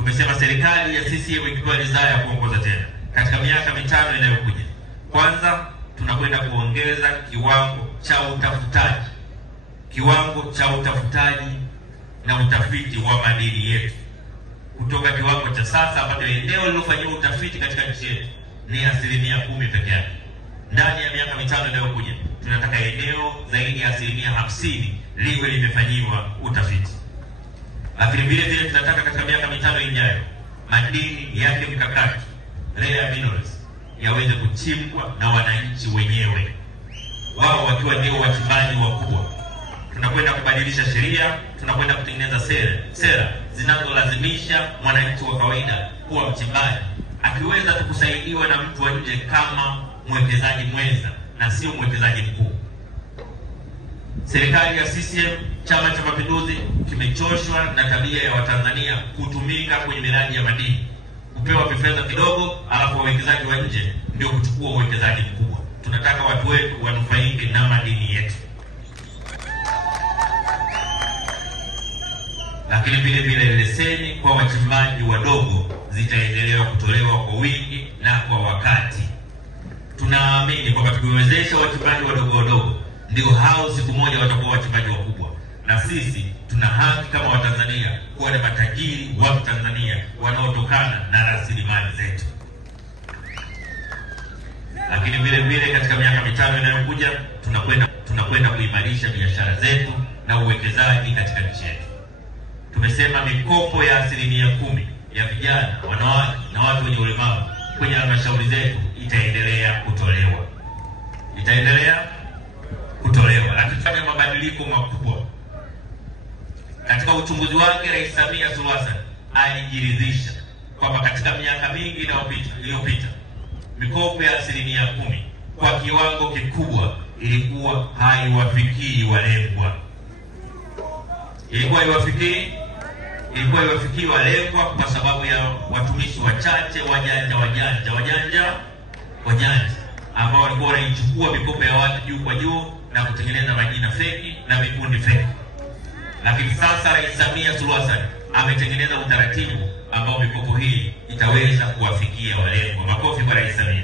tumesema serikali ya CCM ikipewa ridhaa ya kuongoza tena katika miaka mitano inayokuja, kwanza tunakwenda kuongeza kiwango cha utafutaji na utafiti wa madini yetu kutoka kiwango cha sasa ambacho eneo lilofanyiwa utafiti katika nchi yetu ni 10% pekee yake. Ndani ya miaka mitano inayokuja tunataka eneo zaidi ya 50% liwe limefanyiwa utafiti. Lakini vile tunataka katika miaka mitano ijayo madini yake mkakati, rare minerals, yaweze kuchimbwa na wananchi wenyewe, wao wakiwa ndio wachimbaji wakubwa. Tunakwenda kubadilisha sheria, tunakwenda kutengeneza sera zinazolazimisha mwananchi wa kawaida kuwa mchimbaji, akiweza tukusaidiwa na mtu wa nje kama mwekezaji mwenza na sio mwekezaji mkuu. Serikali ya CCM, Chama cha Mapinduzi, kimechoshwa na tabia ya Watanzania kutumika kwenye miradi ya madini, kupewa fedha kidogo alafu wawekezaji wa nje ndio kuchukua uwekezaji mkubwa. Tunataka watu wetu wanufaike na madini yetu. Lakini vile leseni kwa wachimbaji wadogo zitaendelea kutolewa kwa wingi na kwa wakati. Tunaamini kwamba tukiwezesha wachimbaji wadogo ndio hao siku moja watakuwa wachimbaji wakubwa, na sisi tuna haki kama Watanzania kuwa na matajiri wa Tanzania wanaotokana na rasilimali zetu. Lakini vile katika miaka mitano inayokuja tunakwenda kuimarisha biashara zetu na uwekezaji katika nchi yetu. Tumesema mikopo ya 10% ya vijana, wanawake na watu wenye ulemavu kwenye halmashauri zetu itaendelea kutolewa. Lakini tufanye mabadiliko makubwa. Katika uchunguzi wake, Rais Samia Suluhu Hassan alijiridhisha kwamba katika miaka mingi iliyopita mikopo ya 10% kwa kiwango kikubwa ilikuwa haiwafikii walengwa. Ilikuwa iwafikii walengwa kwa sababu ya watumishi wachache wajanja ambao walikuwa wanaichukua mikopo ya watu juu kwa juu na kutengeneza majina feki na vikundi feki. Lakini sasa Rais Samia Suluhu Hassan ametengeneza utaratibu ambao mikopo hii itaweza kuwafikia walengwa. Makofi kwa Rais Samia.